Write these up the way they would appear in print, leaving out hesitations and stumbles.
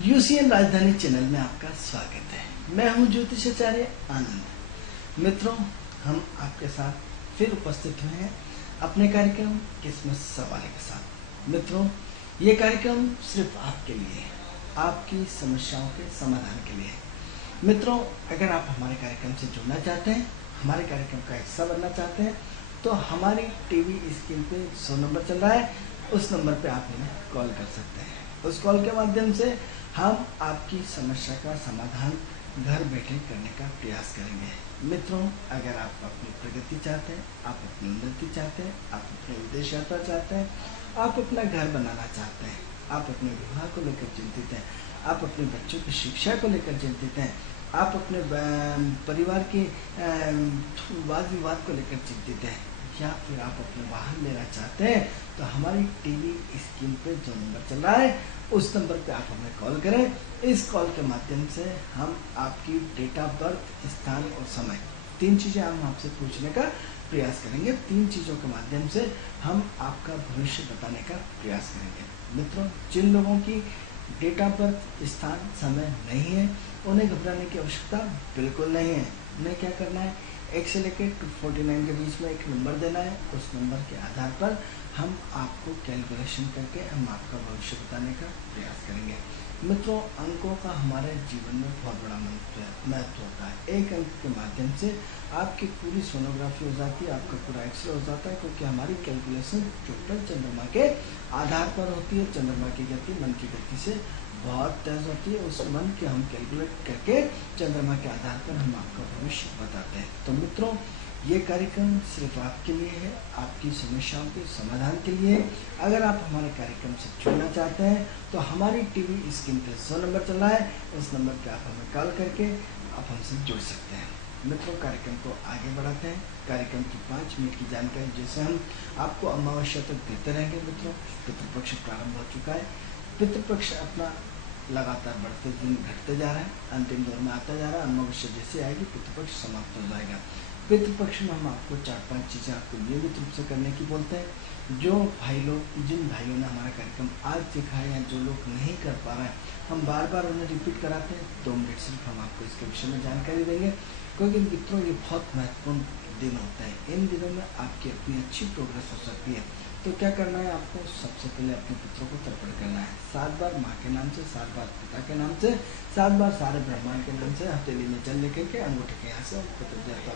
UCN राजधानी channel में आपका स्वागत है। मैं हूं ज्योतिषाचार्य आनंद। मित्रों, हम आपके साथ फिर उपस्थित हुए हैं अपने कार्यक्रम किस्मत सवाले के साथ। मित्रों, ये कार्यक्रम सिर्फ आपके लिए है, आपकी समस्याओं के समाधान के लिए है। मित्रों, अगर आप हमारे कार्यक्रम से जुड़ना चाहते हैं, हमारे कार्यक्रम का हिस्सा बनना चाहते हैं, तो हमारी टीवी स्क्रीन पे 100 नंबर चल रहा है, उस नंबर पे आप हमें कॉल कर सकते हैं। उस कॉल के माध्यम से हम आपकी समस्या का समाधान घर बैठे करने का प्रयास करेंगे। मित्रों, अगर आप अपनी प्रगति चाहते हैं, आप अपनी उन्नति चाहते हैं, आप अपने विदेश यात्रा चाहते हैं, आप अपना घर बनाना चाहते हैं, आप अपने विवाह को लेकर चिंतित हैं, आप अपने बच्चों की शिक्षा को लेकर चिंतित हैं, आप अपने परिवार के वाद विवाद को लेकर चिंतित हैं, या फिर आप अपने वाहन लेना चाहते हैं, तो हमारी टीवी स्क्रीन पे जो नंबर चल रहा है उस नंबर पे आप हमें कॉल करें। इस कॉल के माध्यम से हम आपकी डेट ऑफ बर्थ, स्थान और समय, 3 चीज़ें हम आपसे पूछने का प्रयास करेंगे। 3 चीज़ों के माध्यम से हम आपका भविष्य बताने का प्रयास करेंगे। मित्रों, जिन लोगों की डेट ऑफ बर्थ, स्थान, समय नहीं है, उन्हें घबराने की आवश्यकता बिल्कुल नहीं है। उन्हें क्या करना है, 1 से लेकर 249 के बीच में एक नंबर देना है। उस नंबर के आधार पर हम आपको कैलकुलेशन करके हम आपका भविष्य बताने का प्रयास करेंगे। मित्रों, अंकों का हमारे जीवन में बहुत बड़ा महत्व होता है। एक अंक के माध्यम से आपकी पूरी सोनोग्राफी हो जाती है, आपका पूरा एक्सरे हो जाता है, क्योंकि हमारी कैलकुलेशन टोटल चंद्रमा के आधार पर होती है। चंद्रमा की गति मन की गति से बहुत तेज होती है। उस मन के हम कैलकुलेट करके चंद्रमा के आधार पर हम आपका भविष्य बताते हैं। तो मित्रों, ये कार्यक्रम सिर्फ आपके लिए है, आपकी समस्याओं के समाधान के लिए है। अगर आप हमारे कार्यक्रम से जुड़ना चाहते हैं तो हमारी टीवी स्क्रीन पे 100 नंबर चल रहा है, उस नंबर पे आप हमें कॉल करके आप हमसे जुड़ सकते हैं। मित्रों, कार्यक्रम को आगे बढ़ाते हैं। कार्यक्रम की 5 मिनट की जानकारी जैसे हम आपको अमावस्या तक देते रहेंगे। मित्रों, पितृपक्ष प्रारंभ हो चुका है। पितृपक्ष अपना लगातार बढ़ते दिन घटते जा रहा है, अंतिम दौर में आता जा रहा है। अमावस्या जैसे आएगी पितृपक्ष समाप्त हो जाएगा। पितृपक्ष में हम आपको 4-5 चीज़ें आपको नियमित रूप से करने की बोलते हैं। जो भाई लोग, जिन भाइयों ने हमारा कार्यक्रम आज देखा है या जो लोग नहीं कर पा रहे हैं, हम बार बार उन्हें रिपीट कराते हैं। 2 मिनट सिर्फ हम आपको इसके विषय में जानकारी देंगे, क्योंकि मित्रों ये बहुत महत्वपूर्ण दिन होता है। इन दिनों में आपकी अपनी अच्छी प्रोग्रेस हो सकती है। तो क्या करना है आपको, सबसे पहले अपने पितरों को तर्पण करना है। 7 बार माँ के नाम से, 7 बार पिता के नाम से, 7 बार सारे ब्रह्मांड के नाम से हथेली में जल लेकर के अंगूठे के यहाँ से पितृदेवता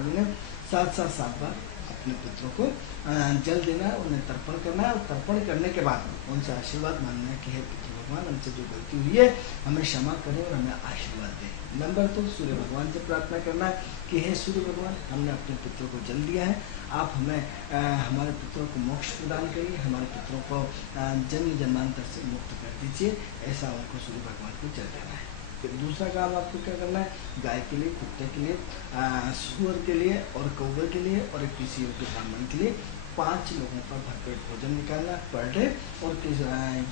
में 7 बार अपने पितरों को जल देना है, उन्हें तर्पण करना है। और तर्पण करने के बाद उनसे आशीर्वाद मांगना है कि हे पितृ भगवान, हमसे जो गलती हुई है हमें क्षमा करें और हमें आशीर्वाद दें। नंबर 2, सूर्य भगवान से प्रार्थना करना है कि हे सूर्य भगवान, हमने अपने पितरों को जल दिया है, आप हमें हमारे पितरों को मोक्ष प्रदान करिए, हमारे पितरों को जन्म जन्मांतर से मुक्त कर दीजिए। ऐसा आपको सूर्य भगवान को जल देना है। फिर दूसरा काम आपको क्या करना है, गाय के लिए, कुत्ते के लिए, सूअर के लिए और कौवे के लिए और एक किसी योग्य ब्राह्मण के लिए 5 लोगों का भरपेट भोजन निकालना पर डे। और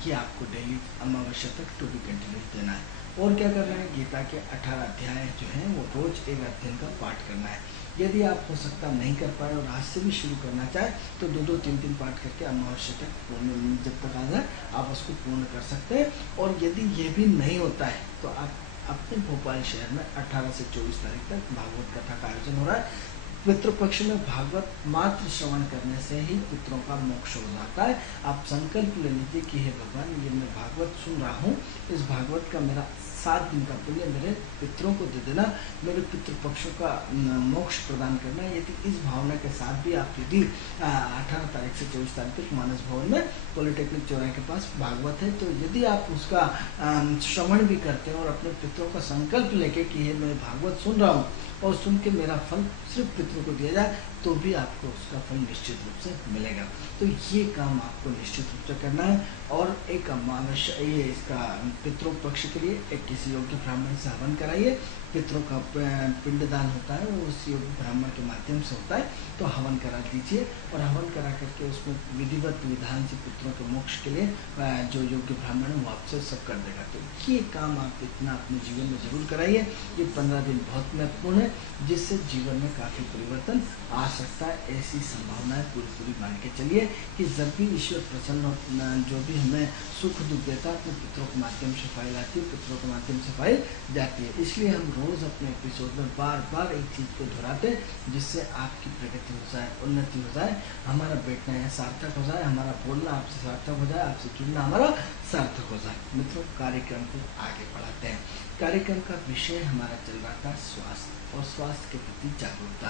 ये आपको डेली अमावस्या तक टू बी कंटिन्यू देना है। और क्या करना है, गीता के 18 अध्याय जो हैं वो रोज एक अध्ययन का पाठ करना है। यदि आप हो सकता नहीं कर पाए और आज से भी शुरू करना चाहें तो 2-2, 3-3 पाठ करके अमावस्या तक पूर्ण, जब तक आ जाए आप उसको पूर्ण कर सकते हैं। और यदि ये भी नहीं होता है तो आप अपने भोपाल शहर में 18 से 24 तारीख तक भागवत कथा का आयोजन हो रहा है। पितृपक्ष में भागवत मात्र श्रवण करने से ही पितरों का मोक्ष हो जाता है। आप संकल्प ले लीजिए कि हे भगवान, ये मैं भागवत सुन रहा हूँ, इस भागवत का मेरा 7 दिन का पुण्य मेरे पितरों को दे देना, मेरे पितृपक्षों का मोक्ष प्रदान करना। यदि इस भावना के साथ भी आप यदि 18 तारीख से 24 तारीख तक मानस भवन में पॉलिटेक्निक चौराहे के पास भागवत है, तो यदि आप उसका श्रवण भी करते हैं और अपने पितरों का संकल्प लेके कि ये मैं भागवत सुन रहा हूँ और सुन के मेरा फल सिर्फ पितरों को दिया जाए, तो भी आपको उसका फल निश्चित रूप से मिलेगा। तो ये काम आपको निश्चित रूप से करना है। और एक अमावस्या, ये इसका पितरों पक्ष के लिए एक किसी योग्य ब्राह्मण से हवन कराइए। पितरों का पिंडदान होता है वो उस योग्य ब्राह्मण के माध्यम से होता है। तो हवन करा दीजिए और हवन करा करके उसमें विधिवत विधान से पितरों के मोक्ष के लिए जो योग्य ब्राह्मण है वो आपसे सब कर देगा। तो ये काम आप इतना अपने जीवन में जरूर कराइए। ये 15 दिन बहुत महत्वपूर्ण है, जिससे जीवन में काफ़ी परिवर्तन आ सकता है। ऐसी संभावनाएं पूरी मान के चलिए कि जब भी ईश्वर प्रसन्न, जो भी हमें सुख दुख देता है अपने पितरों के माध्यम से फाइल आती है, पितरों के माध्यम से फाइल जाती है। इसलिए हम रोज़ अपने एपिसोड में बार एक चीज़ को दोहराते हैं, जिससे आपकी प्रगति हो जाए, उन्नति हो जाए, हमारा बैठना यहाँ सार्थक हो जाए, हमारा बोलना आपसे सार्थक हो जाए, आपसे जुड़ना हमारा सार्थक हो जाए। मित्रों, कार्यक्रम को आगे बढ़ाते हैं। कार्यक्रम का विषय हमारा चल रहा था स्वास्थ्य और स्वास्थ्य के प्रति जागरूकता।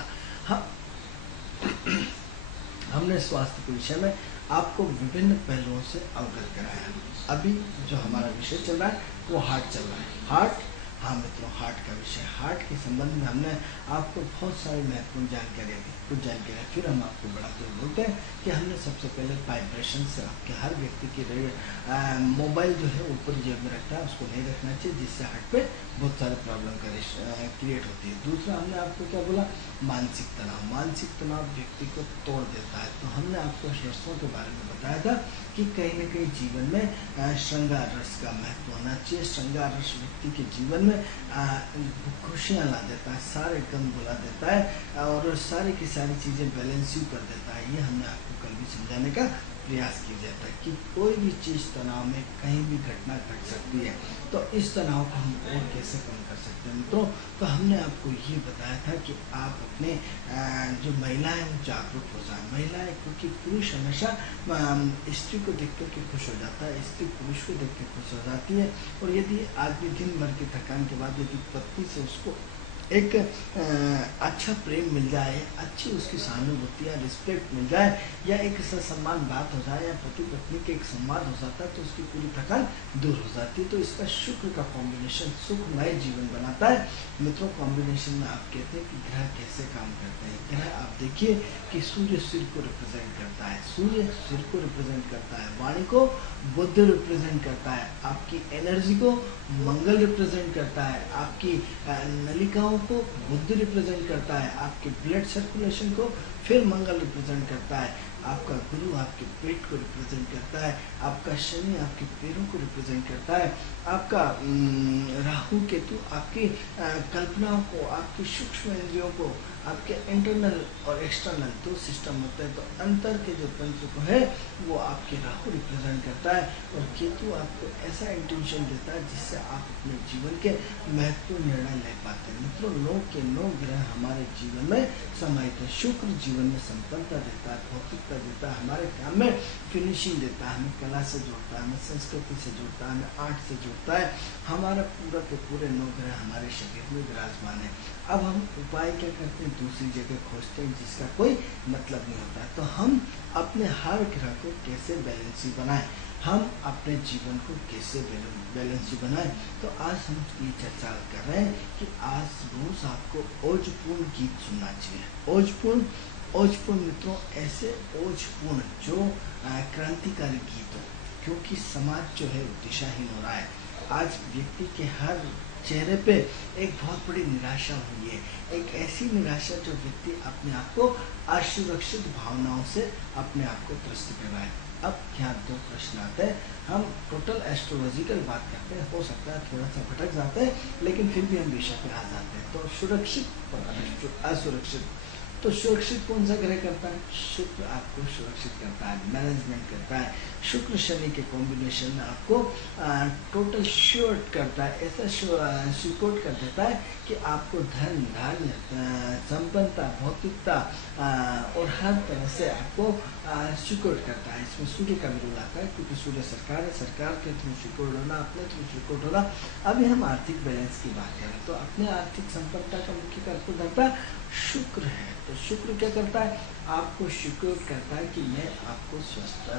हमने स्वास्थ्य के विषय में आपको विभिन्न पहलुओं से अवगत कराया। अभी जो हमारा विषय चल रहा है वो हार्ट चल रहा है। हार्ट, हाँ मित्रों, हार्ट का विषय, हार्ट के संबंध में हमने आपको बहुत सारी महत्वपूर्ण जानकारियाँ दी। कुछ जानकारियाँ फिर हम आपको बढ़ाते हुए बोलते हैं कि हमने सबसे पहले वाइब्रेशन से आपके हर व्यक्ति की मोबाइल जो है ऊपर जेब में रखता है, उसको नहीं रखना चाहिए, जिससे हार्ट पे बहुत सारे प्रॉब्लम क्रिएट होती है। दूसरा हमने आपको क्या बोला, मानसिक तनाव। मानसिक तनाव व्यक्ति को तोड़ देता है। तो हमने आपको शस्त्रों के बारे में बताया था कि कहीं न कहीं जीवन में श्रृंगार रस का महत्व होना चाहिए। श्रृंगार रस व्यक्ति के जीवन में खुशियाँ ला देता है, सारे गम भुला देता है और सारी की सारी चीज़ें बैलेंस ही कर देता है। ये हमने आपको कल भी समझाने का प्रयास किया जाता है कि कोई भी चीज़ तनाव में कहीं भी घटना घट सकती है, तो इस तनाव को हम और कैसे कम कर सकते हैं मित्रों। तो हमने आपको ये बताया था कि आप अपने जो महिलाएं वो जागरूक हो जाए। महिलाएं, क्योंकि पुरुष हमेशा स्त्री को देख कर के खुश हो जाता है, स्त्री पुरुष को देख कर खुश हो जाती है। और यदि आदमी दिन भर की थकान के बाद यदि पत्नी से उसको एक अच्छा प्रेम मिल जाए, अच्छी उसकी सहानुभूति या रिस्पेक्ट मिल जाए, या एक सम्मान बात हो जाए, या पति पत्नी के एक संवाद हो जाता है, तो उसकी पूरी थकान दूर हो जाती है। तो इसका शुक्र का कॉम्बिनेशन सुखमय जीवन बनाता है। मित्रों, कॉम्बिनेशन में आप कहते हैं कि ग्रह कैसे काम करते हैं। ग्रह आप देखिए कि सूर्य सिर को रिप्रेजेंट करता है, सूर्य सिर को रिप्रेजेंट करता है, वाणी को बुध रिप्रेजेंट करता है, आपकी एनर्जी को मंगल रिप्रेजेंट करता है, आपकी नलिकाओं को बुध रिप्रेजेंट करता है, आपके ब्लड सर्कुलेशन को फिर मंगल रिप्रेजेंट करता है, आपका गुरु आपके पेट को रिप्रेजेंट करता है, आपका शनि आपके पैरों को रिप्रेजेंट करता है, आपका राहु केतु आपकी कल्पनाओं को, आपकी सूक्ष्म इंद्रियों को, आपके इंटरनल और एक्सटर्नल दो सिस्टम होते हैं। तो अंतर के जो तंत्र को है वो आपके राहु रिप्रेजेंट करता है, और केतु आपको ऐसा इंटेंशन देता है जिससे आप अपने जीवन के महत्वपूर्ण निर्णय ले पाते हैं। मित्रों, 9 के 9 ग्रह हमारे जीवन में समाहित है। शुक्र जीवन में संपन्नता देता है, भौतिकता देता है, हमारे काम में फिनिशिंग देता है, हमें कला से जोड़ता है, हमें संस्कृति से जोड़ता है, हमें आर्ट से जोड़ता है। हमारा पूरा के पूरे 9 ग्रह हमारे शरीर में विराजमान है। अब हम उपाय क्या करते हैं, दूसरी जगह खोजते हैं जिसका कोई मतलब नहीं होता। तो हम अपने हर ग्रह को कैसे बैलेंसी बनाएं, हम अपने जीवन को कैसे बैलेंसी बनाएं। तो आज हम ये चर्चा कर रहे हैं कि आज रोज आपको ओजपूर्ण गीत सुनना चाहिए। ओजपूर्ण मित्रों, ऐसे ओजपूर्ण जो क्रांतिकारी गीत हो, क्योंकि समाज जो है दिशाहीन हो रहा है। आज व्यक्ति के हर चेहरे पे एक बहुत बड़ी निराशा हुई है, एक ऐसी निराशा जो व्यक्ति अपने आप को असुरक्षित भावनाओं से अपने आप को त्रस्त कर रहा है। अब यहाँ 2 प्रश्न आते हैं। हम टोटल एस्ट्रोलॉजिकल बात करते हैं, हो सकता है थोड़ा सा भटक जाते हैं, लेकिन फिर भी हम विषय पे आ जाते हैं। तो सुरक्षित और असुरक्षित, तो सुरक्षित कौन सा ग्रह करता है? शुक्र आपको सुरक्षित करता है, मैनेजमेंट करता है। शुक्र शनि के कॉम्बिनेशन में आपको टोटल श्योर्ट करता है, ऐसा सिक्योर कर देता है कि आपको धन धान्य संपन्नता भौतिकता और हर तरह से आपको सिक्योर करता है। इसमें सूर्य का भी रोल आता है, क्योंकि सूर्य सरकार है, सरकार के थ्रू सिक्योर होना, अपने थ्रू सिक्योर होना। अभी हम आर्थिक बैलेंस की बात करें तो अपने आर्थिक संपन्नता का मुख्य कारकर्ता शुक्र है। तो शुक्र क्या करता है? आपको सिक्योर करता है कि मैं आपको स्वस्थ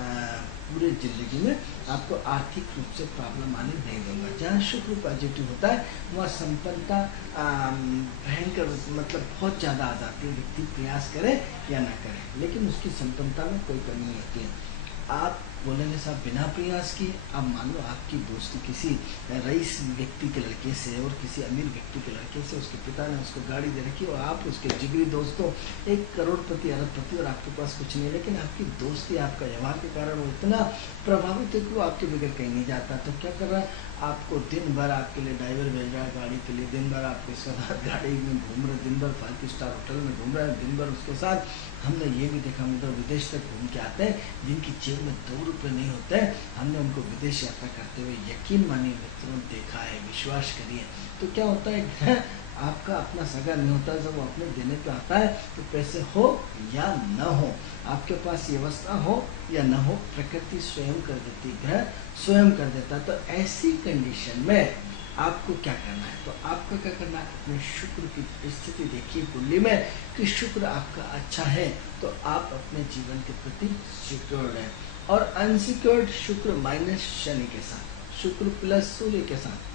पूरे जिंदगी में आपको आर्थिक रूप से प्रॉब्लम आने नहीं दूंगा। जहाँ शुक्र पॉजिटिव होता है वहाँ संपन्नता भयंकर मतलब बहुत ज़्यादा आ जाती है। व्यक्ति प्रयास करे या ना करे, लेकिन उसकी संपन्नता में कोई कमी नहीं होती है। आप बोलेंगे साहब बिना प्रयास किए। अब मान लो आपकी दोस्ती किसी रईस व्यक्ति के लड़के से और किसी अमीर व्यक्ति के लड़के से, उसके पिता ने उसको गाड़ी दे रखी और आप उसके जिगरी दोस्तों, एक करोड़पति अरबपति और आपके पास कुछ नहीं है, लेकिन आपकी दोस्ती आपका व्यवहार के कारण वो इतना प्रभावित है कि वो आपके बगैर कहीं नहीं जाता। तो क्या कर रहा है, आपको दिन भर आपके लिए ड्राइवर भेज रहा है गाड़ी के लिए, दिन भर आपके साथ गाड़ी में घूम रहे, दिन भर 5 स्टार होटल में घूम रहा है, दिन भर उसके साथ। हमने ये भी देखा मित्रों, विदेश तक घूम के आते हैं जिनकी जेब में 2 रुपये नहीं होते हैं, हमने उनको विदेश यात्रा करते हुए यकीन मानिए मित्रों देखा है, विश्वास करिए। तो क्या होता है आपका अपना सगा नहीं होता, जब वो अपने देने पे आता है तो पैसे हो या न हो, आपके पास व्यवस्था हो या न हो, प्रकृति स्वयं कर देती, ग्रह स्वयं कर देता है। तो ऐसी कंडीशन में आपको क्या करना है, तो आपको क्या करना है, अपने शुक्र की स्थिति देखिए कुंडली में कि शुक्र आपका अच्छा है तो आप अपने जीवन के प्रति सिक्योर्ड है। और अनसिक्योर्ड शुक्र माइनस शनि के साथ, शुक्र प्लस सूर्य के साथ,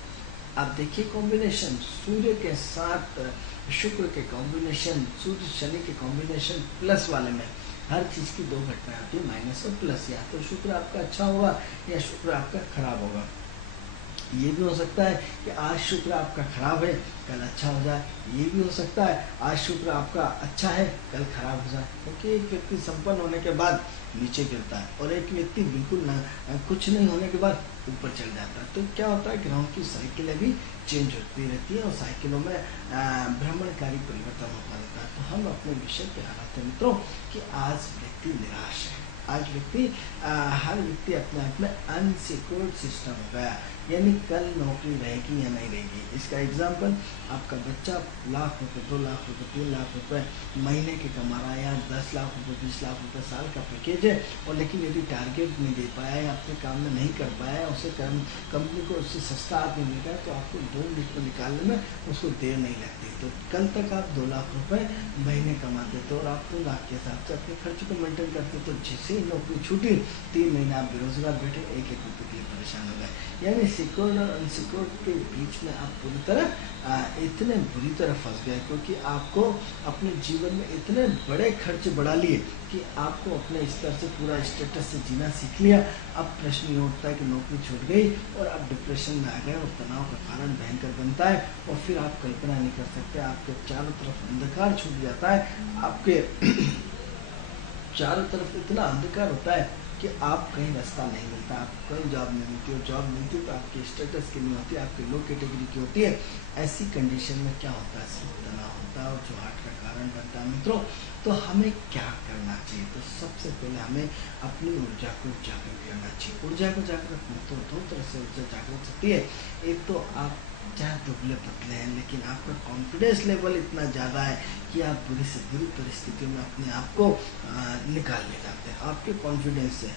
आप देखिए कॉम्बिनेशन, सूर्य के साथ शुक्र के कॉम्बिनेशन, सूर्य शनि के कॉम्बिनेशन प्लस वाले में हर चीज़ की 2 घटनाएं आती है, माइनस और प्लस। या तो शुक्र आपका अच्छा होगा या शुक्र आपका खराब होगा। ये भी हो सकता है कि आज शुक्र आपका खराब है कल अच्छा हो जाए, ये भी हो सकता है आज शुक्र आपका अच्छा है कल खराब हो जाए, क्योंकि एक व्यक्ति संपन्न होने के बाद नीचे गिरता है और एक व्यक्ति बिल्कुल कुछ नहीं होने के बाद ऊपर चल जाता है। तो क्या होता है, ग्रहों की साइकिलें भी चेंज होती रहती है और साइकिलों में भ्रमणकारी परिवर्तन होता रहता है। तो हम अपने विषय पे आ रहे थे मित्रों कि आज व्यक्ति निराश है, आज व्यक्ति हर व्यक्ति अपने आप में अनसिक्योर्ड सिस्टम हो गया, यानी कल नौकरी रहेगी या नहीं रहेगी। इसका एग्जाम्पल, आपका बच्चा लाख रुपए, 2 लाख रुपए, 3 लाख रुपए महीने के कमा रहा है, या 10 लाख रुपए, 20 लाख रुपए साल का पैकेज है, और लेकिन यदि टारगेट नहीं दे पाया या अपने काम में नहीं कर पाया, उसे कंपनी को उससे सस्ता आदमी मिल गया तो आपको 2 मिनट में निकालने में उसको देर नहीं लगती। तो कल तक आप 2 लाख रुपए महीने कमाते थे और आप 2 लाख के हिसाब से अपने खर्च को मेंटेन करते, तो जैसे ही नौकरी छूटी 3 महीने आप बेरोजगार बैठे, एक रुपये के लिए परेशान हो गए। यानी सिक्योर्ड और अनसिक्योर्ड के बीच में आप पूरी तरह इतने बुरी तरह फंस गए, क्योंकि आपको अपने जीवन में इतने बड़े खर्च बढ़ा लिए कि आपको अपने स्तर से पूरा स्टेटस से जीना सीख लिया। अब प्रश्न ये उठता है कि नौकरी छूट गई और आप डिप्रेशन में आ गए और तनाव का कारण भयंकर बनता है, और फिर आप कल्पना नहीं कर सकते, आपके चारों तरफ अंधकार छूट जाता है, आपके चारों तरफ इतना अंधकार होता है कि आप कहीं रास्ता नहीं मिलता, आपको कहीं जॉब नहीं मिलती, और जॉब मिलती तो आपके स्टेटस की नहीं होती, आपके लो कैटेगरी की होती है। ऐसी कंडीशन में क्या होता है, सिर्फ तनाव होता है और जो हार्ट का कारण बनता है मित्रों। तो हमें क्या करना चाहिए, तो सबसे पहले हमें अपनी ऊर्जा को जागृत करना चाहिए। ऊर्जा को जागृत मित्रों 2 तरह से ऊर्जा जागृत होती है। एक तो आप चाहे दुबले पतले हैं लेकिन आपका कॉन्फिडेंस लेवल इतना ज़्यादा है कि आप बुरी से बुरी परिस्थितियों में अपने आप को निकाल ले जाते हैं, आपके कॉन्फिडेंस है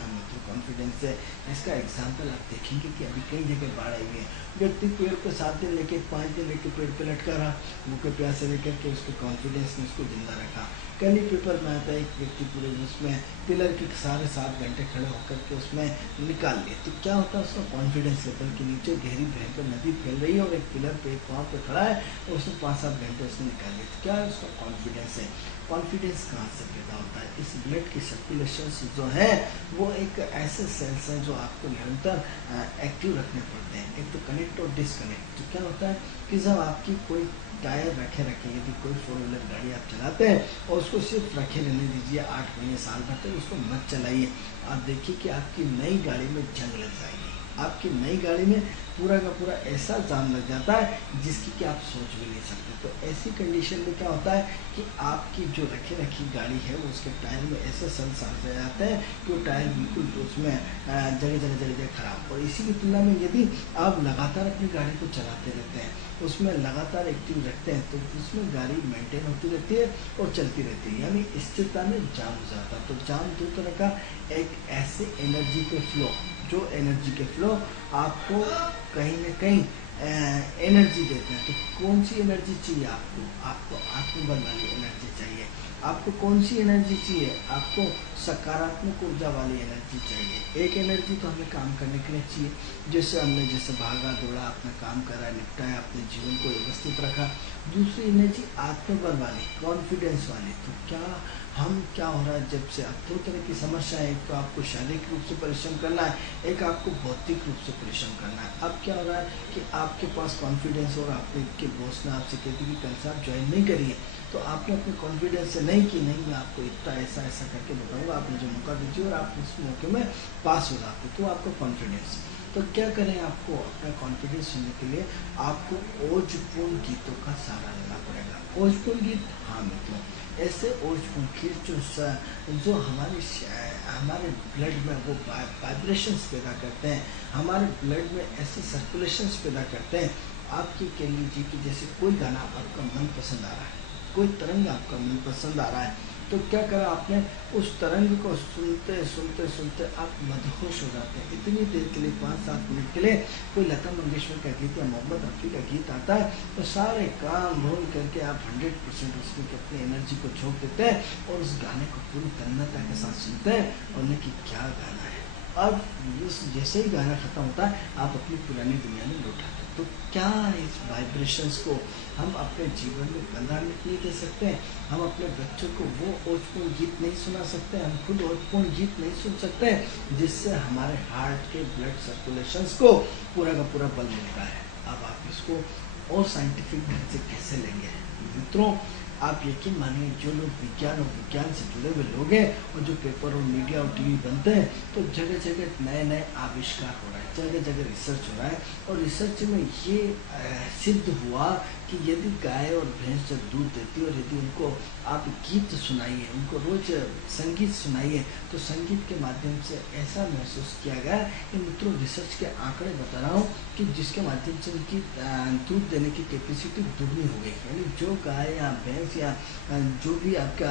हम तो कॉन्फिडेंस है। इसका एग्जांपल आप देखेंगे कि अभी कई जगह बाढ़ आई हुई है, व्यक्ति पेड़ पे 7 दिन लेके 5 दिन लेके पेड़ पे लटका रहा, भूखे प्यासे लेकर के उसके कॉन्फिडेंस ने उसको जिंदा रखा। कल ही पेपर में आता है एक व्यक्ति पूरे उसमें पिलर के सारे 7 घंटे खड़े होकर के उसमें निकाल लिए, तो क्या होता है, उसका कॉन्फिडेंस लेवल के नीचे गहरी भयंकर नदी फैल रही है और एक पिलर पे एक पाँव पे खड़ा है और उसने 5-7 घंटे उसने निकाल लिए, तो क्या है, उसका कॉन्फिडेंस है। कॉन्फिडेंस कहाँ से पैदा होता है, इस ब्लड की सर्कुलेशन जो है वो एक ऐसे सेल्स हैं जो आपको निरंतर एक्टिव रखने पड़ते हैं, एक तो कनेक्ट और डिसकनेक्ट। तो क्या होता है कि जब आपकी कोई टायर रखे यदि कोई 4 व्हीलर गाड़ी आप चलाते हैं और उसको सिर्फ रखे रहने दीजिए 8 महीने साल भर तक, उसको मत चलाइए, आप देखिए कि आपकी नई गाड़ी में जंग लग जाएगी, आपकी नई गाड़ी में पूरा का पूरा ऐसा जाम लग जाता है जिसकी कि आप सोच भी नहीं सकते। तो ऐसी कंडीशन में क्या होता है कि आपकी जो रखी गाड़ी है वो उसके टायर में ऐसे सेल्स आ जाते हैं कि वो टायर बिल्कुल उसमें जगह खराब। और इसी की तुलना में यदि आप लगातार अपनी गाड़ी को चलाते रहते हैं, उसमें लगातार एक्टिव रखते हैं, तो उसमें गाड़ी मेंटेन होती रहती है और चलती रहती है, यानी स्थिरता में जाम हो जाता है। तो जाम 2 तरह का, एक ऐसे एनर्जी के फ्लो, जो एनर्जी के फ्लो आपको कहीं ना कहीं एनर्जी देते हैं। तो कौन सी एनर्जी चाहिए आपको आत्मबल वाली एनर्जी चाहिए। आपको कौन सी एनर्जी चाहिए, आपको सकारात्मक ऊर्जा वाली एनर्जी चाहिए। एक एनर्जी तो हमें काम करने के लिए चाहिए, जैसे भागा दौड़ा, अपना काम करा, निपटाया, अपने जीवन को व्यवस्थित रखा। दूसरी एनर्जी आत्मबल वाली, कॉन्फिडेंस वाली। तो क्या हम क्या हो रहा है, जब से अब दो तरह की समस्या है, एक तो आपको शारीरिक रूप से परिश्रम करना है, एक आपको भौतिक रूप से परिश्रम करना है। अब क्या हो रहा है कि आपके पास कॉन्फिडेंस और आपके बॉस ने आपसे कहती कि कल से आप ज्वाइन नहीं करिए, तो आपने अपने कॉन्फिडेंस से नहीं कि नहीं मैं आपको इतना ऐसा ऐसा करके बताऊंगा, आप मुझे मौका दीजिए, और आप उस मौके में पास हो जाते, तो आपका कॉन्फिडेंस। तो क्या करें, आपको अपना कॉन्फिडेंस होने के लिए आपको ओजपूर्ण गीतों का सहारा लेना पड़ेगा। ओजपूर्ण गीत, हाँ मित्रों, ऐसे ओजपूर्ण गीत जो हमारे ब्लड में वो वाइब्रेशंस पैदा करते हैं, हमारे ब्लड में ऐसे सर्कुलेशंस पैदा करते हैं। आपकी कह लीजिए कि जैसे कोई गाना आपका मन पसंद आ रहा है, कोई तरंग आपका मन पसंद आ रहा है, तो क्या करा आपने, उस तरंग को सुनते सुनते सुनते आप मदहोश हो जाते हैं। इतनी देर के लिए 5-7 मिनट के लिए कोई लता मंगेशकर का गीत या मोहम्मद रफ़ी का गीत आता है, तो सारे काम भूल करके आप 100% उसमें अपनी एनर्जी को झोंक देते हैं और उस गाने को पूरी तन्मयता के साथ सुनते हैं, और उन्हें कि क्या गाना है। अब जैसे ही गाना खत्म होता है, आप अपनी पुरानी दुनिया में लौट आते हैं। तो क्या इस वाइब्रेशंस को हम अपने जीवन में 15 मिनट नहीं दे सकते हैं? हम अपने बच्चों को वो ओजपूर्ण गीत नहीं सुना सकते? हम खुद ओजपूर्ण गीत नहीं सुन सकते जिससे हमारे हार्ट के ब्लड सर्कुलेशंस को पूरा का पूरा बल मिलता है? अब आप इसको और साइंटिफिक ढंग से कैसे लेंगे? मित्रों, आप यकीन मानिए, जो लोग विज्ञान और विज्ञान से जुड़े हुए लोग हैं, और जो पेपर और मीडिया और टीवी बनते हैं, तो जगह जगह नए नए आविष्कार हो रहा है, जगह जगह रिसर्च हो रहा है, और रिसर्च में ये सिद्ध हुआ कि यदि गाय और भैंस जब दूध देती है, और यदि उनको आप गीत सुनाइए, उनको रोज संगीत सुनाइए, तो संगीत के माध्यम से ऐसा महसूस किया गया कि मित्रों, रिसर्च के आंकड़े बता रहा हूँ कि जिसके माध्यम से उनकी दूध देने की कैपेसिटी दुगनी हो गई। यानी जो गाय या भैंस या जो भी आपका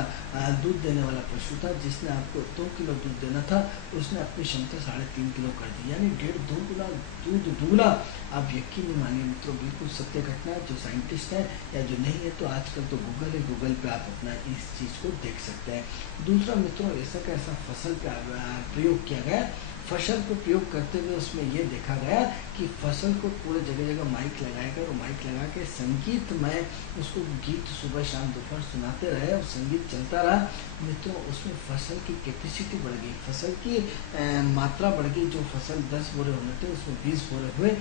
दूध देने वाला पशु था, जिसने आपको 2 किलो दूध देना था, उसने अपनी क्षमता 3.5 किलो कर दी, यानी 1.5-2 गुना दूध दुगना। आप यकीन नहीं मानिए मित्रों, बिल्कुल सत्य घटना है। जो साइंटिस्ट है या जो नहीं है, तो आजकल तो गूगल है, गूगल पे आप अपना इस चीज़ को देख सकते हैं। दूसरा मित्रों, ऐसा कैसा फसल का प्रयोग किया गया, फसल को प्रयोग करते हुए उसमें ये देखा गया कि फसल को पूरे जगह जगह माइक लगाएगा, और माइक लगा के संगीत में उसको गीत सुबह शाम दोपहर सुनाते रहे, और संगीत चलता रहा। मित्रों, उसमें फसल की कैपेसिटी बढ़ गई, फसल की मात्रा बढ़ गई। जो फसल 10 बोरे होने थे, उसमें 20 बोरे हुए।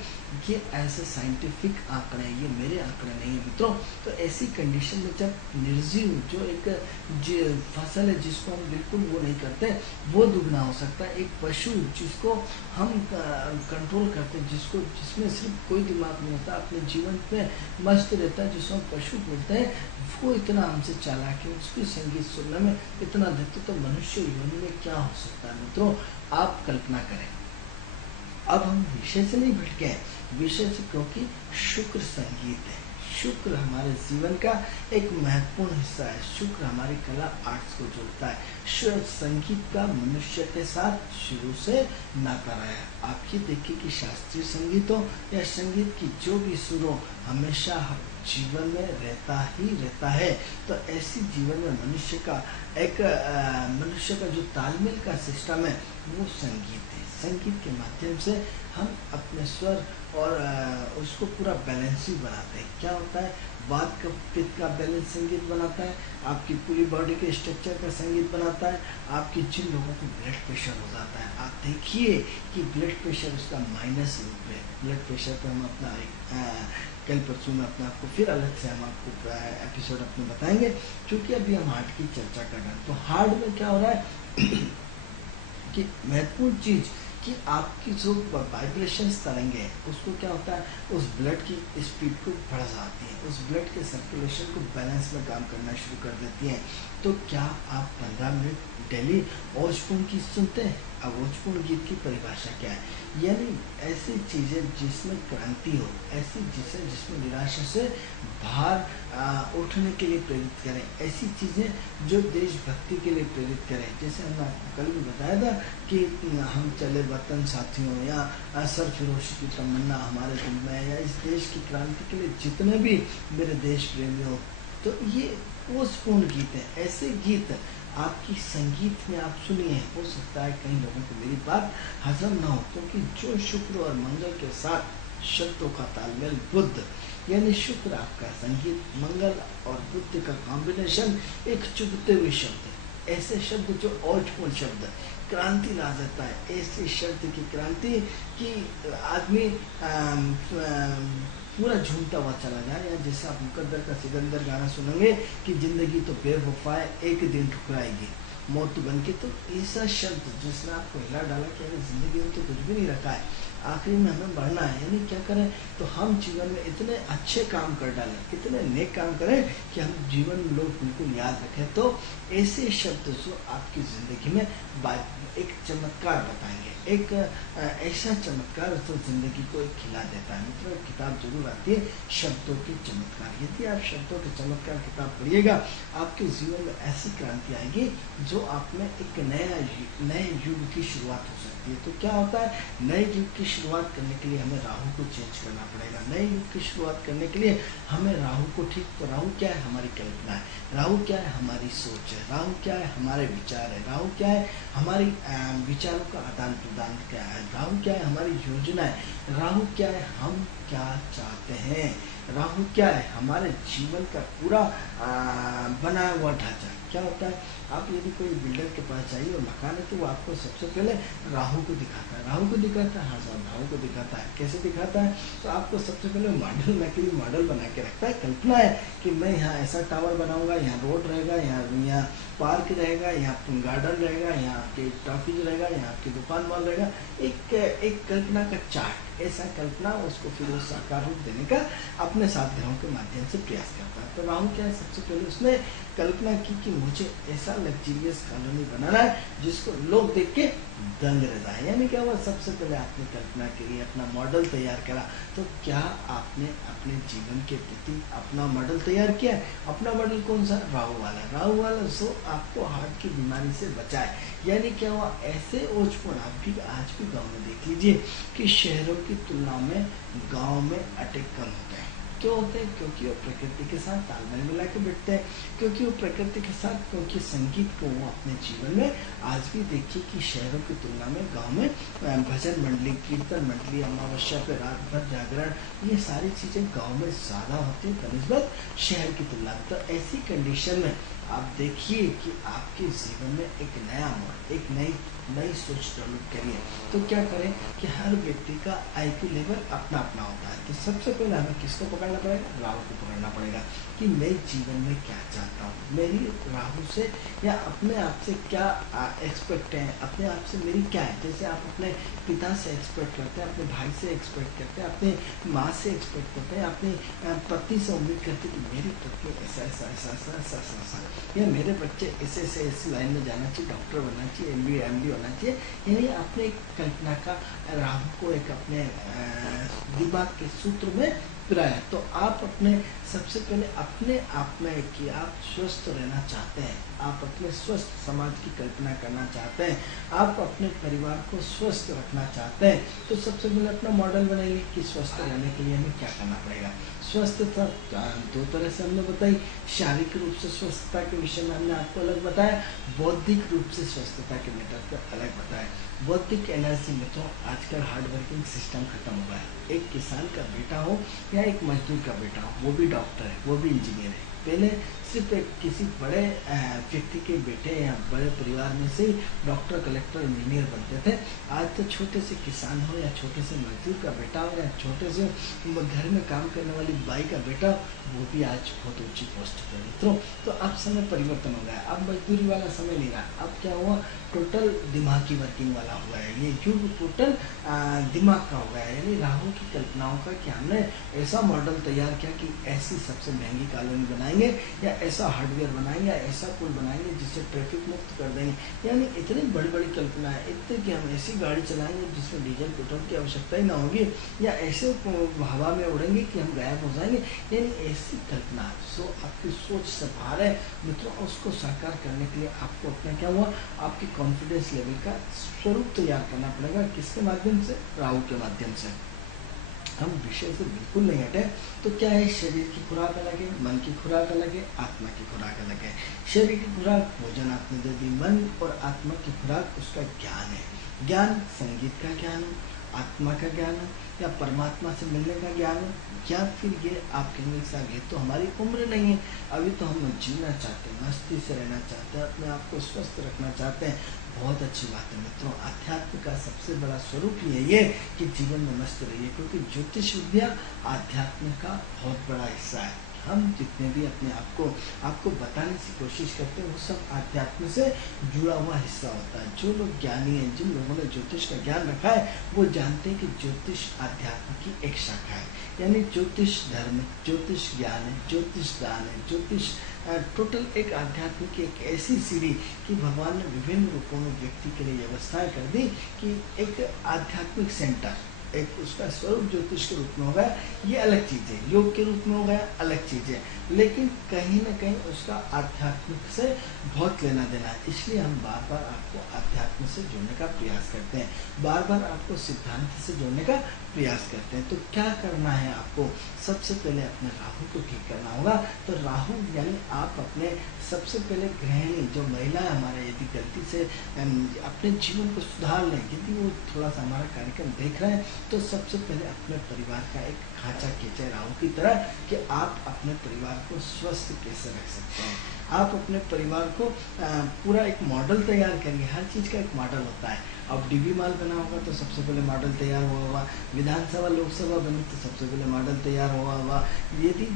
ये ऐसे साइंटिफिक आंकड़े हैं, ये मेरे आंकड़े नहीं है मित्रों। तो ऐसी कंडीशन में जब निर्जीव जो एक फसल है, जिसको हम बिल्कुल वो नहीं करते, वो दुगना हो सकता है। एक पशु जिसको हम कंट्रोल करते हैं, जिसमें सिर्फ कोई दिमाग नहीं होता, अपने जीवन में मस्त रहता है, जिसको हम पशु बोलते हैं, वो इतना हमसे चालाक है, उसकी संगीत सुनने में इतना देते, तो मनुष्य योनि में क्या हो सकता है मित्रों? आप कल्पना करें। अब हम विषय से नहीं भटके, विषय से, क्योंकि शुक्र संगीत है। शुक्र हमारे जीवन का एक महत्वपूर्ण हिस्सा है। शुक्र हमारी कला आर्ट्स को जोड़ता है। संगीत का मनुष्य के साथ शुरू से नाता रहा है। आप ये देखिए कि शास्त्रीय संगीत हो या संगीत की जो भी सुर हो, हमेशा जीवन में रहता ही रहता है। तो ऐसी जीवन में मनुष्य का जो तालमेल का सिस्टम है, वो संगीत है। संगीत के माध्यम से हम अपने स्वर और उसको पूरा बैलेंसिंग बनाते हैं। क्या होता है, वात का पित्त का बैलेंस संगीत बनाता है, आपकी पूरी बॉडी के स्ट्रक्चर का संगीत बनाता है। आपकी जिन लोगों को ब्लड प्रेशर हो जाता है, आप देखिए कि ब्लड प्रेशर उसका माइनस रूप है। ब्लड प्रेशर पर हम अपना कल परसों में अपने आपको फिर अलग से हम आपको एपिसोड अपने बताएंगे, क्योंकि अभी हम हार्ट की चर्चा कर रहे हैं। तो हार्ट में क्या हो रहा है कि महत्वपूर्ण चीज कि आपकी जो वाइब्रेशंस तरंगे हैं, उसको क्या होता है, उस ब्लड की स्पीड को बढ़ा जाती है, उस ब्लड के सर्कुलेशन को बैलेंस में काम करना शुरू कर देती हैं। तो क्या आप 15 मिनट डेली ओजपूर्ण गीत सुनते हैं? अब ओजपूर्ण गीत की परिभाषा क्या है? यानी ऐसी चीज़ें जिसमें क्रांति हो, ऐसी जिसमें निराशा से बाहर उठने के लिए प्रेरित करें, ऐसी चीज़ें जो देशभक्ति के लिए प्रेरित करें। जैसे हमने आपको कल भी बताया था कि हम चले वतन साथियों, या सरफरोशी की तमन्ना हमारे दिल में, या इस देश की क्रांति के लिए जितने भी मेरे देश प्रेमी हो, तो ये ओजपूर्ण गीत है। ऐसे गीत आपकी संगीत में आप सुनिए। हो सकता है कई लोगों को मेरी बात हजम ना हो, क्योंकि जो शुक्र और मंगल के साथ शब्दों का तालमेल बुद्ध, यानी शुक्र आपका संगीत, मंगल और बुद्ध का कॉम्बिनेशन एक चुभते हुए शब्द है। ऐसे शब्द जो औचपूर्ण शब्द क्रांति ला देता है, ऐसे शब्द की क्रांति कि आदमी पूरा झूमता हुआ चला जाए। या जैसे आप मुकद्दर का सिकंदर गाना सुनेंगे कि जिंदगी तो बेवफा है, एक दिन ठुकराएगी मौत बन के। तो ऐसा शब्द जिसने आपको हिला डाला कि अरे जिंदगी में तो कुछ भी नहीं रखा है, आखिरी में हमें बढ़ना है, यानी क्या करें तो हम जीवन में इतने अच्छे काम कर डालें, इतने नेक काम करें कि हम जीवन में लोग बिल्कुल याद रखें। तो ऐसे शब्द जो आपकी ज़िंदगी में एक चमत्कार बताएंगे, एक ऐसा चमत्कार जो जिंदगी को एक खिला देता है। मतलब एक किताब जरूर आती है शब्दों के चमत्कार। यदि आप शब्दों के चमत्कार किताब पढ़िएगा, आपके जीवन में ऐसी क्रांति आएगी जो आप में एक नए युग की शुरुआत हो सकती है। तो क्या होता है, नए युग की शुरुआत करने के लिए हमें राहु को चेंज करना पड़ेगा। नए युग की शुरुआत करने के लिए हमें राहु को ठीक, तो राहु क्या है, हमारी कल्पना है। राहु क्या है, हमारी सोच है। राहु क्या है, हमारे विचार है। राहु क्या है, हमारी विचारों का आदान प्रदान क्या है। राहु क्या है, हमारी योजना है। राहु क्या है, हम क्या चाहते हैं। राहु क्या है, हमारे जीवन का पूरा बनाया हुआ ढांचा। क्या होता है, आप यदि कोई बिल्डर के पास जाइए और मकान है तो वो आपको सबसे पहले राहु को दिखाता है। राहु को दिखाता है, हाँ साहब राहु को दिखाता है। कैसे दिखाता है, तो आपको सबसे पहले मॉडल, नकली मॉडल बना के रखता है। कल्पना है कि मैं यहाँ ऐसा टावर बनाऊंगा, यहाँ रोड रहेगा, यहाँ पार्क रहेगा, यहाँ गार्डन रहेगा, यहाँ आपके टॉफीज रहेगा, यहाँ आपकी दुकान मॉल रहेगा। एक कल्पना का चार्ट, ऐसा कल्पना उसको फिर वो साकार रूप देने का अपने साथ ग्रहों के माध्यम से प्रयास करता है। तो राहु क्या है, सबसे पहले उसने कल्पना की कि मुझे ऐसा लग्जरियस कॉलोनी बनाना है जिसको लोग देख के दंग रह जाए। यानी क्या हुआ, सबसे पहले आपने कल्पना के लिए अपना मॉडल तैयार करा। तो क्या आपने अपने जीवन के प्रति अपना मॉडल तैयार किया है? अपना मॉडल कौन सा, राहु वाला। राहु वाला जो आपको हार्ट की बीमारी से बचाए। यानी क्या हुआ, ऐसे ओछपन आप भी आज भी गाँव में देख लीजिए कि शहरों की तुलना में गाँव में अटैक कम होते हैं। क्यों होते हैं, क्योंकि वो प्रकृति के साथ तालमेल मिला के बैठते हैं, क्योंकि वो प्रकृति के साथ, क्योंकि संगीत को वो अपने जीवन में आज भी देखिए कि शहरों की तुलना में गांव में भजन मंडली, कीर्तन मंडली, अमावस्या पे रात भर जागरण, ये सारी चीज़ें गांव में ज़्यादा होती है बनिस्बत शहर की तुलना में। तो ऐसी कंडीशन में आप देखिए कि आपके जीवन में एक नया मोड़, एक नई सोच डेवलप करिए। तो क्या करें कि हर व्यक्ति का IQ लेवल अपना अपना होता है। तो सबसे पहले हमें किसको पकड़ना पड़ेगा, राहु को पकड़ना पड़ेगा कि मैं जीवन में क्या चाहता हूँ, मेरी राहु से या अपने आप से क्या एक्सपेक्ट है, अपने आप से मेरी क्या है। जैसे आप अपने पिता से एक्सपेक्ट करते हैं, अपने भाई से एक्सपेक्ट करते हैं, अपने माँ से एक्सपेक्ट करते हैं, अपनी पत्नी से उम्मीद करते हैं कि मेरी पत्नी ऐसा ऐसा ऐसा ऐसा ऐसा ऐसा ऐसा, या मेरे बच्चे ऐसे ऐसे इस लाइन में जाना चाहिए, डॉक्टर बनना चाहिए, MD होना चाहिए। यानी अपने एक कल्पना का राहु को एक अपने दिमाग के सूत्र में पिराया। तो आप अपने सबसे पहले अपने आप में कि आप स्वस्थ रहना चाहते हैं, आप अपने स्वस्थ समाज की कल्पना करना चाहते हैं, आप अपने परिवार को स्वस्थ रखना चाहते हैं, तो सबसे पहले अपना मॉडल बनाइए कि स्वस्थ रहने के लिए हमें क्या करना पड़ेगा। स्वस्थता दो तरह से हमने बताई, शारीरिक रूप से स्वस्थता के विषय में हमने आपको अलग बताया, बौद्धिक रूप से स्वस्थता के मैटर पर अलग बताया। बौद्धिक एनर्जी में तो आजकल हार्ड वर्किंग सिस्टम खत्म हो गया है। एक किसान का बेटा हो या एक मजदूर का बेटा हो, वो भी डॉक्टर है, वो भी इंजीनियर है। पहले सिर्फ एक किसी बड़े व्यक्ति के बेटे या बड़े परिवार में से डॉक्टर, कलेक्टर, इंजीनियर बनते थे। आज तो छोटे से किसान हो या छोटे से मजदूर का बेटा हो या छोटे से घर में काम करने वाली बाई का बेटा, वो भी आज बहुत ऊंची पोस्ट पर। मित्रों, तो अब समय परिवर्तन हो गया, अब मजदूरी वाला समय नहीं रहा। अब क्या हुआ, टोटल दिमाग की वर्किंग वाला हुआ है। ये युग टोटल दिमाग का हो गया है। यानी राहु की कल्पनाओं का कि हमने ऐसा मॉडल तैयार किया कि ऐसी सबसे महंगी कॉलोनी बनाएंगे, या ऐसा हार्डवेयर बनाएंगे, या ऐसा पुल बनाएंगे जिससे ट्रैफिक मुक्त कर देंगे। यानी इतनी बड़ी बड़ी कल्पना है, इतने कि हम ऐसी गाड़ी चलाएंगे जिसमें डीजल पेट्रोल की आवश्यकता ही ना होगी, या ऐसे हवा में उड़ेंगे कि हम गायब हो जाएंगे। यानी ऐसी कल्पना जो आपकी सोच से बाहर है मित्रों, उसको साकार करने के लिए आपको अपना क्या हुआ, आपकी कॉन्फिडेंस लेवल का स्वरूप तैयार करना पड़ेगा। किसके माध्यम से, राहु के माध्यम से। हम विषय से बिल्कुल नहीं हटे। तो क्या है, शरीर की खुराक अलग है, मन की खुराक अलग है, आत्मा की खुराक अलग है। शरीर की खुराक भोजन आपने दे दी, मन और आत्मा की खुराक उसका ज्ञान है। ज्ञान संगीत का ज्ञान हो, आत्मा का ज्ञान है या परमात्मा से मिलने का ज्ञान है, या फिर ये आप कहेंगे साहब ये तो हमारी उम्र नहीं है, अभी तो हम जीना चाहते हैं, मस्ती से रहना चाहते हैं, अपने आप को स्वस्थ रखना चाहते हैं। बहुत अच्छी बात है मित्रों, अध्यात्म का सबसे बड़ा स्वरूप ही है ये कि जीवन में मस्त रहिए, क्योंकि ज्योतिष विद्या आध्यात्म का बहुत बड़ा हिस्सा है। हम जितने भी अपने आप को आपको बताने की कोशिश करते हैं वो सब आध्यात्म से जुड़ा हुआ हिस्सा होता है। जो लोग ज्ञानी हैं, जिन लोगों ने ज्योतिष का ज्ञान रखा है, वो जानते हैं कि ज्योतिष आध्यात्म की एक शाखा है, यानी ज्योतिष धर्म, ज्योतिष ज्ञान है, ज्योतिष दान है, ज्योतिष टोटल एक आध्यात्म की एक ऐसी सीढ़ी कि भगवान ने विभिन्न रूपों में व्यक्ति के लिए व्यवस्थाएं कर दी कि एक आध्यात्मिक सेंटर, एक उसका स्वरूप ज्योतिष के रूप में हो गया, ये अलग चीज़ है, योग के रूप में हो गया, अलग चीज़ है, लेकिन कहीं ना कहीं उसका आध्यात्मिक से बहुत लेना देना है। इसलिए हम बार बार आपको आध्यात्म से जोड़ने का प्रयास करते हैं, बार बार आपको सिद्धांत से जोड़ने का प्रयास करते हैं। तो क्या करना है आपको, सबसे पहले अपने राहु को ठीक करना होगा। तो राहु यानी आप अपने सबसे पहले गृहिणी जो महिला है हमारे, यदि गलती से अपने जीवन को सुधार लें, यदि वो थोड़ा सा हमारा कार्यक्रम देख रहे हैं, तो सबसे पहले अपने परिवार का एक खांचा खींचे राहु की तरह कि आप अपने परिवार को स्वस्थ कैसे रख सकते हैं। आप अपने परिवार को पूरा एक मॉडल तैयार करिए, हर चीज़ का एक मॉडल होता है। अब डीबी माल बना होगा तो सबसे पहले मॉडल तैयार हुआ होगा, विधानसभा लोकसभा बनी तो सबसे पहले मॉडल तैयार हुआ होगा, यदि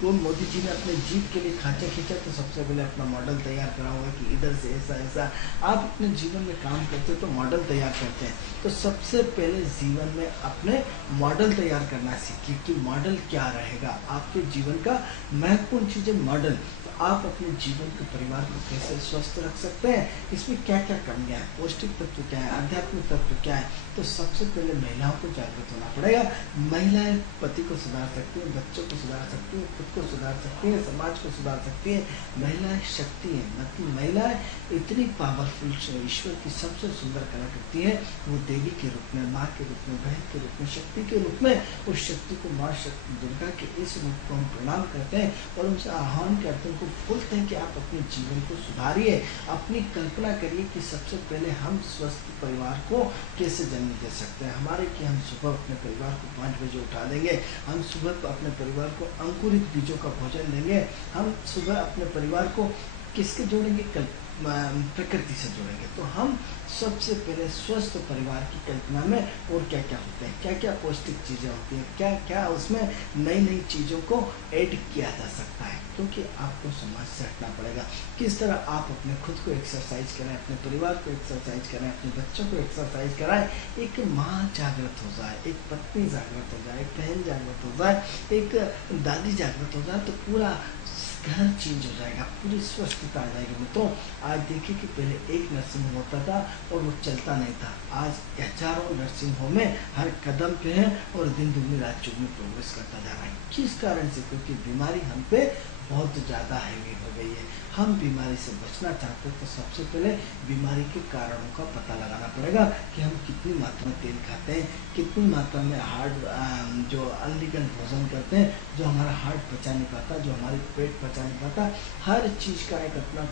को मोदी जी ने अपने जीत के लिए खांचा खींचा तो सबसे पहले अपना मॉडल तैयार करा होगा कि इधर से ऐसा ऐसा। आप अपने जीवन में काम करते हो तो मॉडल तैयार करते हैं, तो सबसे पहले जीवन में अपने मॉडल तैयार करना सीखिए कि मॉडल क्या रहेगा आपके जीवन का। महत्वपूर्ण चीज़ है मॉडल। तो आप अपने जीवन के परिवार को कैसे स्वस्थ रख सकते हैं, इसमें क्या क्या कमियाँ हैं, पौष्टिक तत्व क्या है, आध्यात्मिक तत्व क्या है। तो सबसे पहले महिलाओं को जागरूक होना पड़ेगा। महिलाएं पति को सुधार सकती हैं, बच्चों को सुधार सकती हैं, खुद को सुधार सकती हैं, समाज को सुधार सकती हैं। महिलाएं शक्ति हैं, मतलब महिलाएं इतनी पावरफुल, ईश्वर की सबसे सुंदर कला करती है। वो देवी के रूप में, माँ के रूप में, बहन के रूप में, शक्ति के रूप में, उस शक्ति को माँ शक्ति दुर्गा के इस रूप को हम प्रणाम करते हैं और उनसे आह्वान करते हैं, उनको बोलते हैं कि आप अपने जीवन को सुधारिए। अपनी कल्पना करिए कि सबसे पहले हम स्वस्थ परिवार को कैसे जन्म दे सकते हैं। हमारे कि हम सुबह अपने परिवार को 5 बजे उठा देंगे, हम सुबह अपने परिवार को अंकुरित बीजों का भोजन देंगे, हम सुबह अपने परिवार को किसके जोड़ेंगे, प्रकृति से जोड़ेंगे। तो हम सबसे पहले स्वस्थ परिवार की कल्पना में और क्या क्या होते हैं, क्या क्या पौष्टिक चीज़ें होती हैं, क्या क्या उसमें नई नई चीज़ों को ऐड किया जा सकता है, क्योंकि आपको समाज से हटना पड़ेगा। किस तरह आप अपने खुद को एक्सरसाइज करें, अपने परिवार को एक्सरसाइज करें, अपने बच्चों को एक्सरसाइज कराएं। एक माँ जागृत हो जाए, एक पत्नी जागृत हो जाए, एक बहन जागृत हो जाए, एक दादी जागृत हो जाए, तो पूरा घर चेंज हो जाएगा, पूरी स्वस्थता आ जाएगी। मित्रों, आज देखिए कि पहले एक नर्सिंग होम होता था और वो चलता नहीं था, आज हजारों नर्सिंग होम में हर कदम पे है और दिन दुगनी रात चौगुनी प्रोग्रेस करता जा रहा है। किस कारण से? क्योंकि बीमारी हम पे बहुत ज़्यादा हैवी हो गई है। हम बीमारी से बचना चाहते हैं तो सबसे पहले बीमारी के कारणों का पता लगाना पड़ेगा कि हम कितनी मात्रा में तेल खाते हैं, कितनी मात्रा में हार्ड जो अनलीगल भोजन करते हैं, जो हमारा हार्ट पचा नहीं पाता, जो हमारी पेट पचा नहीं पाता। हर चीज़ का एक अपना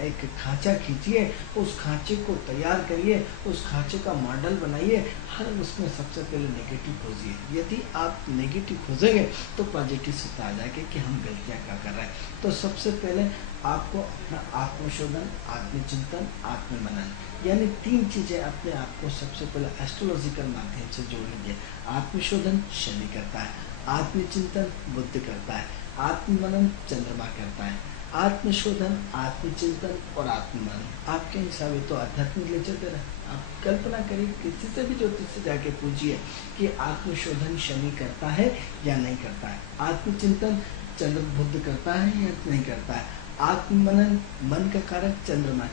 एक खांचा खींचिए, उस खांचे को तैयार करिए, उस खांचे का मॉडल बनाइए, हर उसमें सबसे पहले नेगेटिव खोजिए। यदि आप नेगेटिव खोजेंगे तो पॉजिटिव से आ जाएगा कि हम गलतियाँ क्या कर रहे हैं। तो सबसे पहले आपको अपना आत्मशोधन, आत्मचिंतन, आत्ममनन, यानी 3 चीज़ें अपने आप को सबसे पहले एस्ट्रोलॉजिकल माध्यम से जोड़नी है। आत्मशोधन शनि करता है, आत्मचिंतन बुध करता है, आत्ममनन चंद्रमा करता है। आत्मशोधन, आत्मचिंतन और आत्ममनन आपके हिसाब तो आध्यात्मिक ले चलते रहे। आप कल्पना करिए, किसी से भी ज्योतिष से जाके पूछिए कि आत्मशोधन शनि करता है या नहीं करता है, आत्मचिंतन चंद्र बुध करता है या नहीं करता है, आत्ममनन मन का कारक चंद्रमा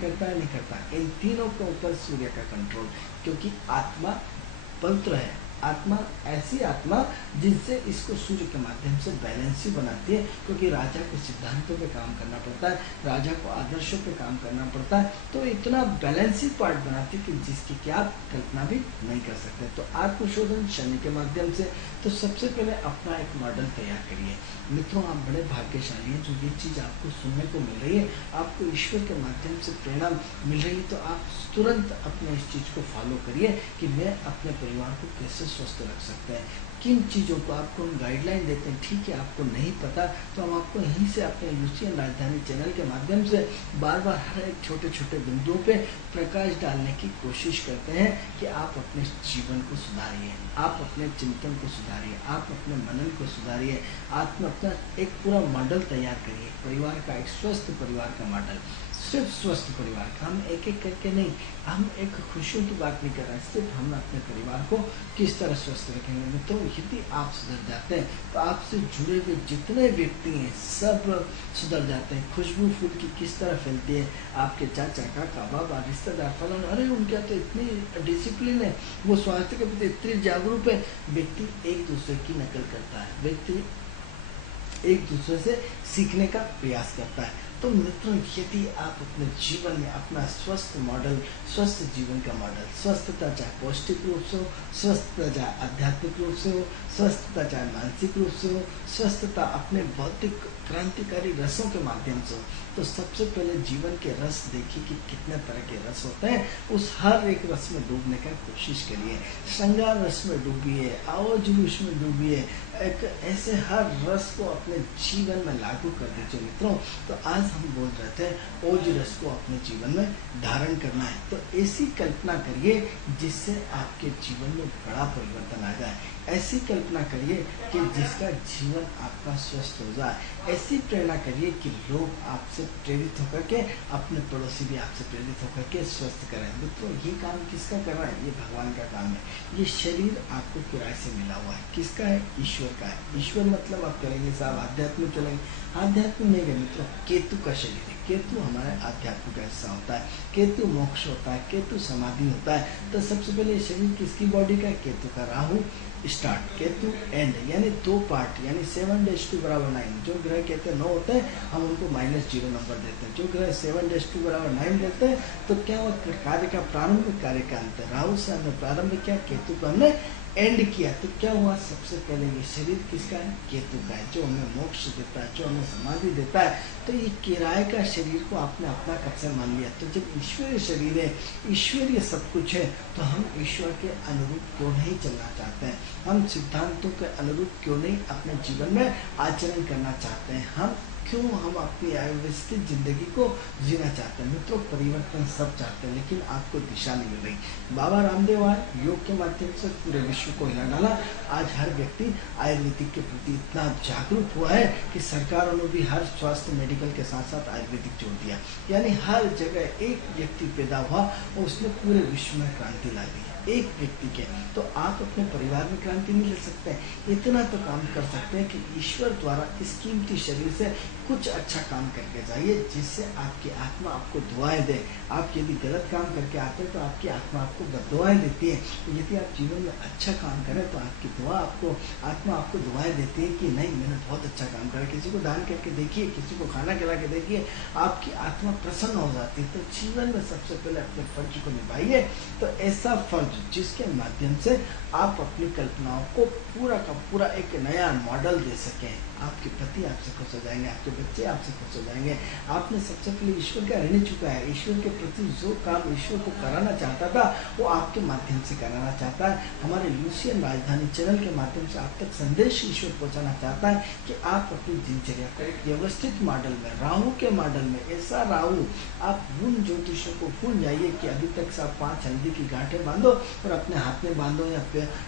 करता है नहीं करता है। इन तीनों के ऊपर सूर्य का कंट्रोल, क्योंकि आत्मा पवित्र है, आत्मा ऐसी आत्मा जिससे इसको सूर्य के माध्यम से बैलेंस ही बनाती है, क्योंकि राजा को सिद्धांतों पे काम करना पड़ता है, राजा को आदर्शों पे काम करना पड़ता है, तो इतना बैलेंस ही पार्ट बनाती है कि जिसकी क्या आप कल्पना भी नहीं कर सकते। तो आत्मशोधन शनि के माध्यम से तो सबसे पहले अपना एक मॉडल तैयार करिए। मित्रों, आप बड़े भाग्यशाली हैं जो ये चीज़ आपको सुनने को मिल रही है, आपको ईश्वर के माध्यम से प्रेरणा मिल रही है, तो आप तुरंत अपने इस चीज़ को फॉलो करिए कि मैं अपने परिवार को कैसे स्वस्थ रख सकते हैं, किन चीज़ों को आपको हम गाइडलाइन देते हैं। ठीक है, आपको नहीं पता तो हम आपको यहीं से अपने यूसीएन राजधानी चैनल के माध्यम से बार बार हर एक छोटे छोटे बिंदुओं पे प्रकाश डालने की कोशिश करते हैं कि आप अपने जीवन को सुधारिए, आप अपने चिंतन को सुधारिए, आप अपने मनन को सुधारिए, आप अपना एक पूरा मॉडल तैयार करिए, परिवार का एक स्वस्थ परिवार का मॉडल, सिर्फ स्वस्थ परिवार का। हम एक एक करके नहीं, हम एक खुशियों की बात नहीं कर रहे हैं, सिर्फ हम अपने परिवार को किस तरह स्वस्थ रखेंगे। मित्रों, यदि आप सुधर जाते हैं तो आपसे जुड़े हुए जितने व्यक्ति हैं सब सुधर जाते हैं। खुशबू फूल की किस तरह फैलती है, आपके चाचा काका बाबा रिश्तेदार फलन, अरे उनका तो इतनी डिसिप्लिन है, वो स्वास्थ्य के प्रति इतनी जागरूक है। व्यक्ति एक दूसरे की नकल करता है, व्यक्ति एक दूसरे से सीखने का प्रयास करता है। तो मित्रों, यदि आप अपने जीवन में अपना स्वस्थ मॉडल, स्वस्थ जीवन का मॉडल, स्वस्थता चाहे पौष्टिक रूप से हो, स्वस्थता चाहे आध्यात्मिक रूप से हो, स्वस्थता चाहे मानसिक रूप से हो, स्वस्थता अपने भौतिक क्रांतिकारी रसों के माध्यम से हो, तो सबसे पहले जीवन के रस देखिए कि कितने तरह के रस होते हैं, उस हर एक रस में डूबने का कोशिश करिए। श्रृंगार रस में डूबिए, आओ जुलूस में डूबिए, एक ऐसे हर रस को अपने जीवन में लागू कर दीजिए। मित्रों, तो आज हम बोल रहे थे ओज रस को अपने जीवन में धारण करना है, तो ऐसी कल्पना करिए जिससे आपके जीवन में बड़ा परिवर्तन आ जाए। ऐसी कल्पना करिए कि जिसका जीवन आपका स्वस्थ हो जाए। ऐसी प्रेरणा करिए कि लोग आपसे प्रेरित होकर के, अपने पड़ोसी भी आपसे प्रेरित होकर के स्वस्थ करें। मित्रों, ये काम किसका कर रहा है? ये भगवान का काम है। ये शरीर आपको किराए से मिला हुआ है, किसका है? ईश्वर का है। ईश्वर मतलब आप करेंगे साहब आध्यात्म चलेंगे, आध्यात्म नहीं है मित्रों, केतु का शरीर है। केतु हमारे आध्यात्म का हिस्सा होता है, केतु मोक्ष होता है, केतु समाधि होता है। तो सबसे पहले शरीर किसकी बॉडी का? केतु का। राहु स्टार्ट, केतु एंड, यानी दो पार्ट, यानी 7-2 जो ग्रह कहते हैं 9 होते हैं, हम उनको -0 नंबर देते हैं। जो ग्रह 7-2 9 देते हैं, तो क्या हुआ? कार्य का प्रारंभ, कार्य का अंत। राहु से हमने प्रारंभ किया, केतु को हमने एंड किया, तो क्या हुआ? सबसे पहले ये शरीर किसका है? केतु का है, जो हमें मोक्ष देता है, जो हमें समाधि देता है। तो ये किराए का शरीर को आपने अपना कब से मान लिया? तो जब ईश्वरीय शरीर है, ईश्वरीय सब कुछ है, तो हम ईश्वर के अनुरूप क्यों नहीं चलना चाहते हैं? हम सिद्धांतों के अनुरूप क्यों नहीं अपने जीवन में आचरण करना चाहते हैं? हम अपनी व्यवस्थित जिंदगी को जीना चाहते हैं। मित्रों, परिवर्तन सब चाहते हैं, लेकिन आपको दिशा नहीं मिल रही। बाबा रामदेव आए, योग के माध्यम से पूरे विश्व को हिला डाला। आज हर व्यक्ति आयुर्वेदिक के प्रति इतना जागरूक हुआ है कि सरकारों ने भी हर स्वास्थ्य मेडिकल के साथ साथ आयुर्वेदिक जोड़ दिया। यानी हर जगह एक व्यक्ति पैदा हुआ और उसने पूरे विश्व में क्रांति ला दी, एक व्यक्ति के। तो आप अपने परिवार में क्रांति नहीं ले सकते, इतना तो काम कर सकते हैं कि ईश्वर द्वारा इस कीमती शरीर से कुछ अच्छा काम करके जाइए, जिससे आपकी आत्मा आपको दुआएं दे। आप यदि गलत काम करके आते हैं तो आपकी आत्मा आपको बददुआएं देती है। तो यदि आप जीवन में अच्छा काम करें तो आपकी आत्मा आपको दुआएं देती है कि नहीं, मैंने बहुत अच्छा काम करा। किसी को दान करके देखिए, किसी को खाना खिला के देखिए, आपकी आत्मा प्रसन्न हो जाती है। तो जीवन में सबसे पहले अपने फर्ज को निभाइए। तो ऐसा फर्ज जिसके माध्यम से आप अपनी कल्पनाओं को पूरा का पूरा एक नया मॉडल दे सकें। आपके पति आपसे खुश हो जाएंगे, आपके बच्चे आपसे खुश हो जाएंगे। आपने सबसे पहले ईश्वर का ऋण चुकाया है। ईश्वर के प्रति जो काम ईश्वर को कराना चाहता था वो आपके माध्यम से कराना चाहता है। हमारे यूसीएन राजधानी चैनल के माध्यम से आप तक संदेश ईश्वर पहुंचाना चाहता है कि आप अपनी दिनचर्या को एक व्यवस्थित मॉडल में, राहु के मॉडल में, ऐसा राहु आप उन ज्योतिषों को भूल जाइए कि अभी तक सब 5 हल्दी की गांठें बांधो और अपने हाथ में बांधो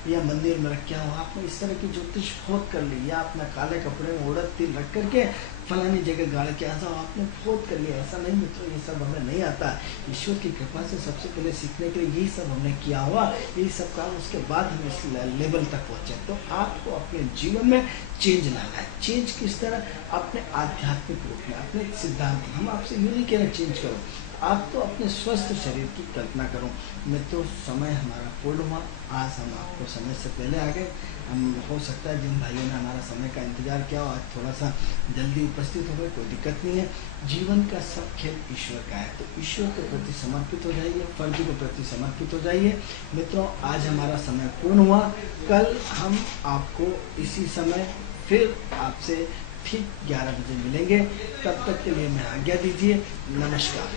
या मंदिर में रखे हो। आपने इस तरह की ज्योतिष खोद कर ली, या अपना काले कपड़े में उड़द तिल रख करके फलानी जगह गाड़ के आ जाओ, आपने खोद कर लिया। ऐसा नहीं मित्रों, ये सब हमें नहीं आता। ईश्वर की कृपा से सबसे पहले सीखने के लिए यही सब हमने किया हुआ, यही सब काम, उसके बाद हम इस लेवल तक पहुँचे। तो आपको अपने जीवन में चेंज लाना है। चेंज किस तरह? अपने आध्यात्मिक रूप में, अपने सिद्धांत। हम आपसे ये नहीं कह रहे चेंज करो, आप तो अपने स्वस्थ शरीर की कल्पना करो। मित्रों, समय हमारा पूर्ण हुआ। आज हम आपको समय से पहले आ गए। हम हो सकता है जिन भाइयों ने हमारा समय का इंतजार किया हो, आज थोड़ा सा जल्दी उपस्थित हो गए, कोई दिक्कत नहीं है। जीवन का सब खेल ईश्वर का है, तो ईश्वर के प्रति समर्पित हो जाइए, फर्ज के प्रति समर्पित हो जाइए। मित्रों, आज हमारा समय पूर्ण हुआ। कल हम आपको इसी समय फिर आपसे ठीक 11 बजे मिलेंगे। तब तक के लिए मैं आज्ञा दीजिए। नमस्कार।